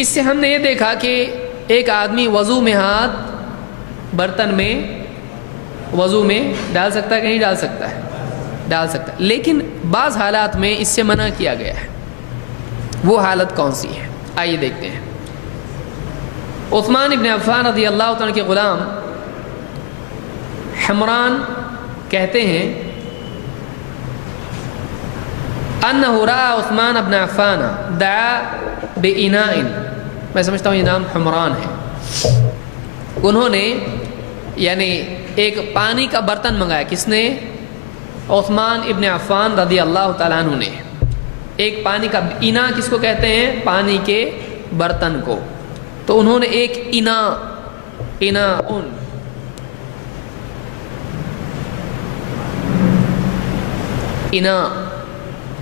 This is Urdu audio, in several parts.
اس سے ہم نے یہ دیکھا کہ ایک آدمی وضو میں ہاتھ برتن میں وضو میں ڈال سکتا ہے کہ نہیں ڈال سکتا ہے؟ ڈال سکتا ہے، لیکن بعض حالات میں اس سے منع کیا گیا ہے۔ وہ حالت کون سی ہے؟ آئیے دیکھتے ہیں۔ عثمان ابن عفان رضی اللہ تعالیٰ کے غلام حمران کہتے ہیں انہ رأى عثمان ابن عفان دعا بإناء، میں سمجھتا ہوں یہ نام حمران ہے، انہوں نے یعنی ایک پانی کا برتن منگایا۔ کس نے؟ عثمان ابن عفان رضی اللہ تعالیٰ عنہ نے۔ ایک پانی کا انا کس کو کہتے ہیں؟ پانی کے برتن کو۔ تو انہوں نے ایک انا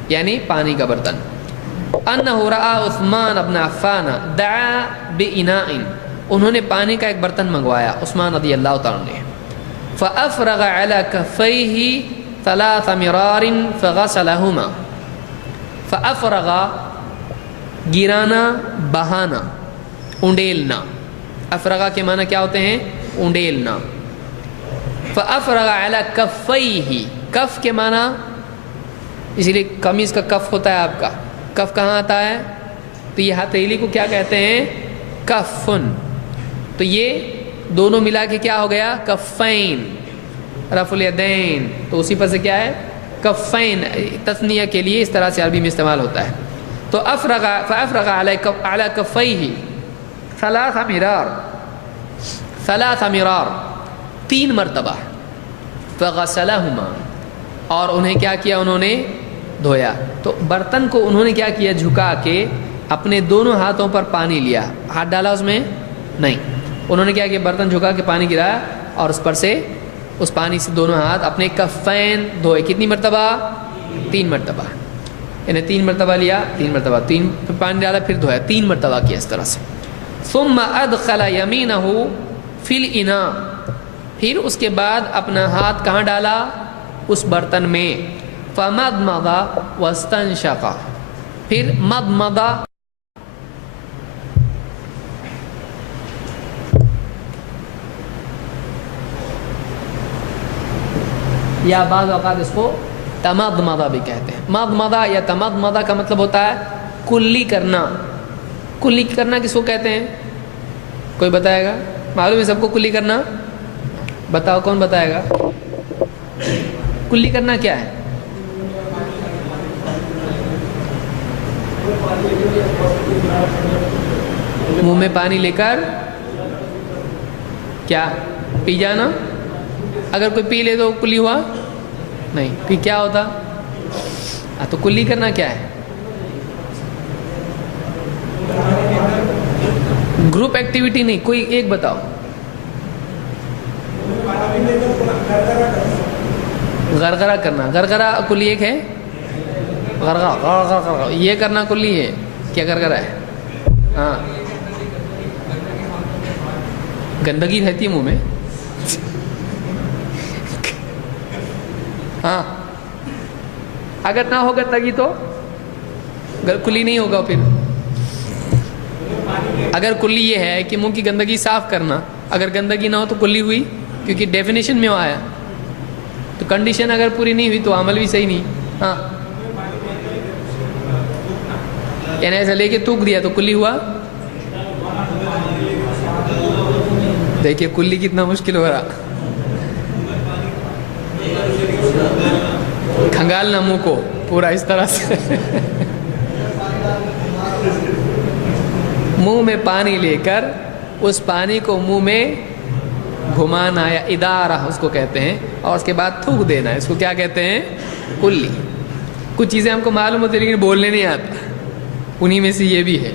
یعنی پانی کا برتن۔ انہ رأى عثمان ابن عفان دعا بإناء، انہوں نے پانی کا ایک برتن منگوایا عثمان رضی اللہ تعالیٰ نے۔ فأفرغ على كفيه 3 مرار فغسلهما۔ فأفرغ گرانا، بہانا، انڈیلنا۔ افرغا کے معنی کیا ہوتے ہیں؟ انڈیلنا۔ فأفرغ على كفيه، کف کے معنی اسی لیے قمیض کا کف ہوتا ہے آپ کا، کف کہاں آتا ہے؟ تو یہ ہتھیلی کو کیا کہتے ہیں؟ کفن۔ تو یہ دونوں ملا کے کیا ہو گیا؟ کفین، رفع الیدین، تو اسی پر سے کیا ہے؟ کفین، تثنیہ کے لیے اس طرح سے عربی میں استعمال ہوتا ہے۔ تو فأفرغ على كفيه 3 مرار، 3 مرار، 3 مرتبہ، فغسلهما، اور انہیں کیا کیا؟ انہوں نے دھویا۔ تو برتن کو انہوں نے کیا کیا؟ جھکا کے اپنے دونوں ہاتھوں پر پانی لیا، ہاتھ ڈالا اس میں نہیں، انہوں نے کیا کیا؟ برتن جھکا کے پانی گرایا اور اس پر سے اس پانی سے دونوں ہاتھ اپنے کفین دھوئے۔ کتنی مرتبہ؟ 3 مرتبہ، یعنی 3 مرتبہ لیا، 3 مرتبہ، 3 پانی ڈالا، پھر دھویا، 3 مرتبہ کیا اس طرح سے۔ ثم ادخل یمینہ فی الاناء، پھر اس کے بعد اپنا ہاتھ کہاں ڈالا؟ اس برتن میں۔ فمضمض واستنشق، پھر مضمض یا بعض اوقات اس کو تمضمض بھی کہتے ہیں۔ مضمض یا تمضمض کا مطلب ہوتا ہے کلی کرنا۔ کلی کرنا کس کو کہتے ہیں؟ کوئی بتائے گا؟ معلوم ہے سب کو کلی کرنا؟ بتاؤ کون بتائے گا؟ کلی کرنا کیا ہے؟ منہ میں پانی لے کر کیا پی جانا؟ اگر کوئی پی لے تو کلی ہوا نہیں، پھر کیا ہوتا؟ تو کلی کرنا کیا ہے؟ گروپ ایکٹیویٹی نہیں، کوئی ایک بتاؤ۔ غرغرہ کرنا، غرغرہ کلی ایک ہے؟ غرغرہ یہ کرنا کلی ہے کیا؟ غرغرہ ہے ہاں، گندگی رہتی ہے منہ میں ہاں، اگر نہ ہو گندگی تو کلی نہیں ہوگا۔ پھر اگر کلی یہ ہے کہ منہ کی گندگی صاف کرنا، اگر گندگی نہ ہو تو کلی ہوئی، کیونکہ ڈیفینیشن میں وہ آیا۔ تو کنڈیشن اگر پوری نہیں ہوئی تو عمل بھی صحیح نہیں۔ ہاں، یعنی ایسا لے کے تھوک دیا تو کلی ہوا۔ دیکھیے کلی کتنا مشکل ہو رہا، کھنگالنا منہ کو پورا اس طرح سے منہ میں پانی لے کر اس پانی کو منہ میں گھمانا یا ادارہ اس کو کہتے ہیں، اور اس کے بعد تھوک دینا، اس کو کیا کہتے ہیں؟ کلی۔ کچھ چیزیں ہم کو معلوم ہوتی لیکن بولنے نہیں آتا، انہی میں سے یہ بھی ہے۔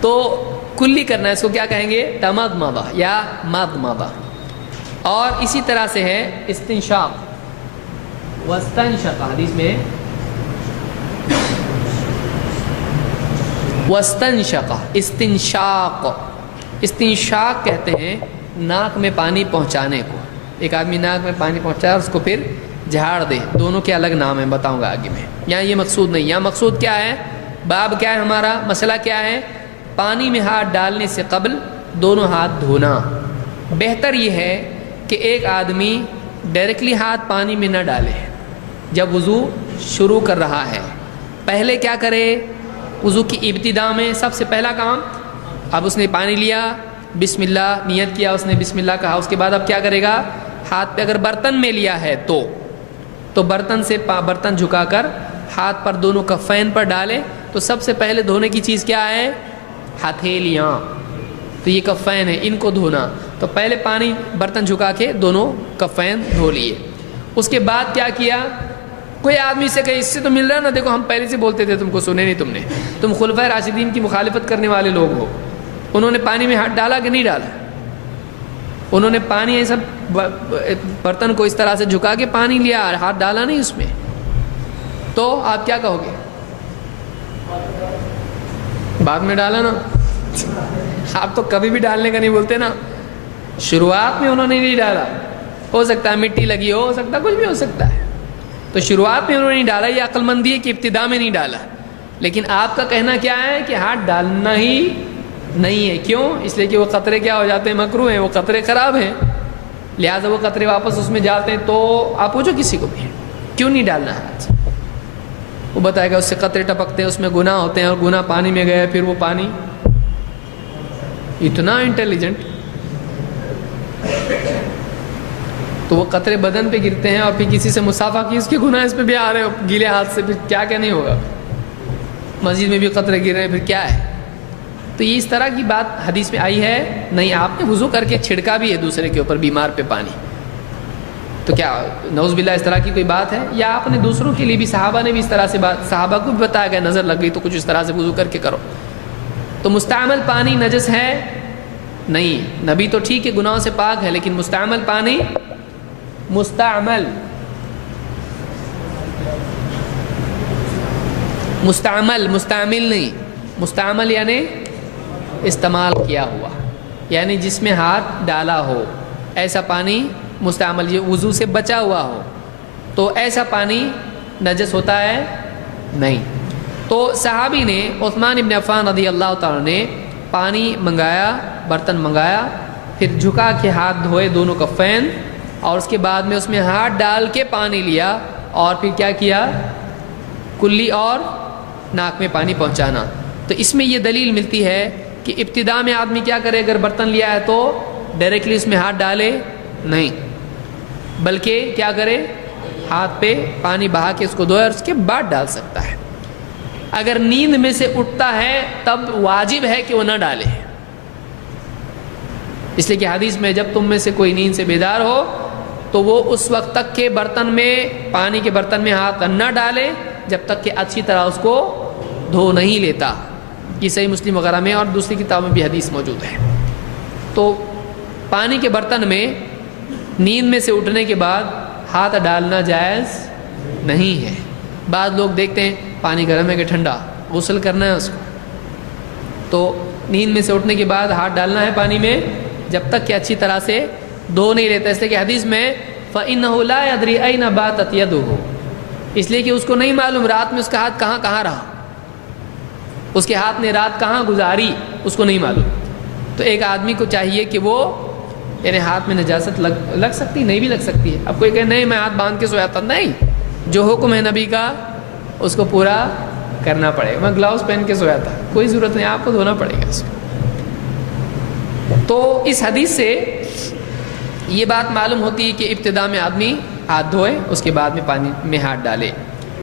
تو کلی کرنا اس کو کیا کہیں گے؟ تمضمض یا مضمض۔ اور اسی طرح سے ہے استنشاق، واستنشق، حدیث میں واستنشق، استنشاق، استنشاق کہتے ہیں ناک میں پانی پہنچانے کو۔ ایک آدمی ناک میں پانی پہنچائے اور اس کو پھر جھاڑ دے، دونوں کے الگ نام ہیں، بتاؤں گا آگے میں۔ یہاں یہ مقصود نہیں، یہاں مقصود کیا ہے؟ باب کیا ہے ہمارا؟ مسئلہ کیا ہے؟ پانی میں ہاتھ ڈالنے سے قبل دونوں ہاتھ دھونا۔ بہتر یہ ہے کہ ایک آدمی ڈائریکٹلی ہاتھ پانی میں نہ ڈالے جب وضو شروع کر رہا ہے۔ پہلے کیا کرے؟ وضو کی ابتدا میں سب سے پہلا کام، اب اس نے پانی لیا، بسم اللہ نیت کیا، اس نے بسم اللہ کہا، اس کے بعد اب کیا کرے گا؟ ہاتھ پہ اگر برتن میں لیا ہے تو برتن سے برتن جھکا کر ہاتھ پر دونوں کفین پر ڈالے۔ تو سب سے پہلے دھونے کی چیز کیا ہے؟ ہتھیلیاں، تو یہ کفین ہے، ان کو دھونا۔ تو پہلے پانی برتن جھکا کے دونوں کفین دھو لیے۔ اس کے بعد کیا کیا؟ کوئی آدمی سے کہے اس سے تو مل رہا ہے نا، دیکھو ہم پہلے سے بولتے تھے، تم کو سنے نہیں، تم خلفائے راشدین کی مخالفت کرنے والے لوگ ہو۔ انہوں نے پانی میں ہاتھ ڈالا کہ نہیں ڈالا؟ انہوں نے پانی ایسا برتن کو اس طرح سے جھکا کے پانی لیا اور ہاتھ ڈالا نہیں اس میں، تو آپ کیا کہو گے؟ بعد میں ڈالا نا۔ آپ تو کبھی بھی ڈالنے کا نہیں بولتے نا، شروعات میں انہوں نے نہیں ڈالا، ہو سکتا ہے مٹی لگی ہو سکتا ہے کچھ بھی ہو سکتا ہے، تو شروعات میں انہوں نے نہیں ڈالا، یہ عقل مندی ہے کہ ابتدا میں نہیں ڈالا۔ لیکن آپ کا کہنا کیا ہے کہ ہاتھ ڈالنا ہی نہیں ہے، کیوں؟ اس لیے کہ وہ قطرے کیا ہو جاتے ہیں؟ مکروہ ہیں، وہ قطرے خراب ہیں، لہٰذا وہ قطرے واپس اس میں جاتے ہیں۔ تو آپ پوچھو کسی کو بھی کیوں نہیں ڈالنا ہاتھ، وہ بتائے گا اس سے قطرے ٹپکتے ہیں، اس میں گناہ ہوتے ہیں، اور گناہ پانی میں گئے، پھر وہ پانی اتنا انٹیلیجنٹ، تو وہ قطرے بدن پہ گرتے ہیں اور پھر کسی سے مسافہ کی، اس کے گناہ اس پہ بھی آ رہے ہو گیلے ہاتھ سے، پھر کیا کیا نہیں ہوگا؟ مسجد میں بھی قطرے گر رہے ہیں، پھر کیا ہے؟ تو یہ اس طرح کی بات حدیث میں آئی ہے نہیں۔ آپ نے وضو کر کے چھڑکا بھی ہے دوسرے کے اوپر، بیمار پہ پانی، تو کیا نعوذ باللہ اس طرح کی کوئی بات ہے؟ یا آپ نے دوسروں کے لیے بھی، صحابہ نے بھی اس طرح سے بات، صحابہ کو بھی بتایا گیا نظر لگ گئی تو کچھ اس طرح سے وضو کر کے کرو۔ تو مستعمل پانی نجس ہے نہیں، نبی تو ٹھیک ہے گناہوں سے پاک ہے، لیکن مستعمل پانی، مستعمل مستعمل نہیں، مستعمل یعنی استعمال کیا ہوا، یعنی جس میں ہاتھ ڈالا ہو، ایسا پانی مستعمل، یہ وضو سے بچا ہوا ہو، تو ایسا پانی نجس ہوتا ہے نہیں۔ تو صحابی نے، عثمان ابن عفان رضی اللہ تعالیٰ نے پانی منگایا، برتن منگایا، پھر جھکا کے ہاتھ دھوئے دونوں کفین، اور اس کے بعد میں اس میں ہاتھ ڈال کے پانی لیا، اور پھر کیا کیا؟ کلی اور ناک میں پانی پہنچانا۔ تو اس میں یہ دلیل ملتی ہے کہ ابتدا میں آدمی کیا کرے؟ اگر برتن لیا ہے تو ڈائریکٹلی اس میں ہاتھ ڈالے نہیں، بلکہ کیا کرے؟ ہاتھ پہ پانی بہا کے اس کو دھوئے، اور اس کے بعد ڈال سکتا ہے۔ اگر نیند میں سے اٹھتا ہے تب واجب ہے کہ وہ نہ ڈالے، اس لیے کہ حدیث میں جب تم میں سے کوئی نیند سے بیدار ہو تو وہ اس وقت تک کے برتن میں، پانی کے برتن میں ہاتھ نہ ڈالے جب تک کہ اچھی طرح اس کو دھو نہیں لیتا۔ یہ صحیح مسلم وغیرہ میں اور دوسری کتابوں میں بھی حدیث موجود ہے۔ تو پانی کے برتن میں نیند میں سے اٹھنے کے بعد ہاتھ ڈالنا جائز نہیں ہے۔ بعض لوگ دیکھتے ہیں پانی گرم ہے کہ ٹھنڈا، غسل کرنا ہے اس کو، تو نیند میں سے اٹھنے کے بعد ہاتھ ڈالنا ہے پانی میں جب تک کہ اچھی طرح سے دھو نہیں لیتا، اس لیے کہ حدیث میں فَإِنَّهُ لَا يَدْرِي أَيْنَ بَاتَتْ يَدُهُ، اس لیے کہ اس کو نہیں معلوم رات میں اس کا ہاتھ کہاں کہاں رہا، اس کے ہاتھ نے رات کہاں گزاری، اس کو نہیں معلوم۔ تو ایک آدمی کو چاہیے کہ وہ، یعنی ہاتھ میں نجاست لگ سکتی، نہیں بھی لگ سکتی ہے۔ اب کوئی کہے نہیں میں ہاتھ باندھ کے سویا تھا، نہیں، جو حکم ہے نبی کا اس کو پورا کرنا پڑے گا۔ میں گلاؤز پہن کے سویا تھا، کوئی ضرورت نہیں، آپ کو دھونا پڑے گا اس کو۔ تو اس حدیث سے یہ بات معلوم ہوتی ہے کہ ابتدا میں آدمی ہاتھ دھوئے، اس کے بعد میں پانی میں ہاتھ ڈالے۔